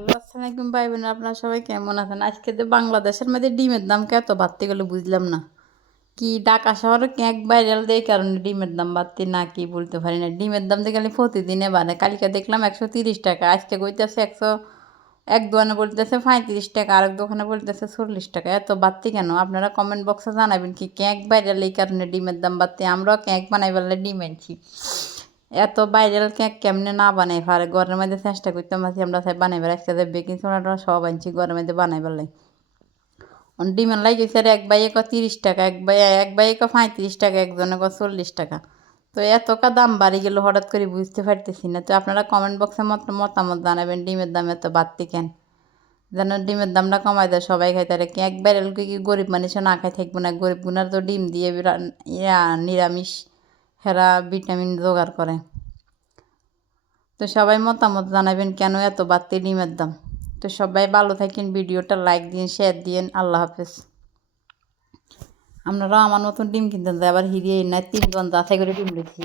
Hello, আসসালামু আলাইকুম ভাই বোন, আপনারা সবাই কেমন আছেন? আজকে যে বাংলাদেশের মধ্যে ডিমের দাম কত বাড়তে গেলে বুঝলাম না। কি ঢাকা শহরে এক ভাইরাল দেয় কারণে ডিমের দাম বাড়তে না কি বলতে পারি না। ডিমের দাম দেখে প্রতিদিনে বাড়ে। কালকে দেখলাম 130 টাকা, আজকে কইতেছে 100, এক দোকানে বলতেছে 35 টাকা, আরেক দোকানে বলতেছে 40 টাকা। এত বাড়তি কেন? আপনারা কমেন্ট বক্সে জানাবেন কি কেক ভাইরাল এই কারণে ডিমের দাম বাড়তে। আমরাও কেক বানাই বললে ডিম আনছি। এত ভাইরাল কেক কেমনে না বানাই পারে? ঘরের মধ্যে চেষ্টা করতাম আছি আমরা সব বানাইবার, একসাথে বেকিং সোডাটা সব আনছি ঘরের মধ্যে বানাইবার লাই। ডিমের লাই গেছে এক বাইয়ে 30 টাকা, এক বাইয়ে 35 টাকা, একজনে 40 টাকা। তো এতটা দাম বাড়ি গেল হঠাৎ করে বুঝতে পারতেছি না। তো আপনারা কমেন্ট বক্সে মতামত জানাবেন ডিমের দাম এত বাড়তি কেন, যেন ডিমের দামটা কমাই দেয়, সবাই খাই। তাহলে এক ভাইরাল কি গরিব মানুষ না খাই থাকবো না? গরিব গুনার তো ডিম দিয়ে নিরামিষ হেরা ভিটামিন জোগাড় করে। তো সবাই মতামত জানাবেন কেন এত বাড়তি ডিমের দাম। তো সবাই ভালো থাকেন, ভিডিওটা লাইক দিন, শেয়ার দিন। আল্লাহ হাফেজ। আপনারাও আমার নতুন ডিম কিনতেন, আবার হিরিয়ে না 3 জন যাচাই করে ডিম রেখেছি।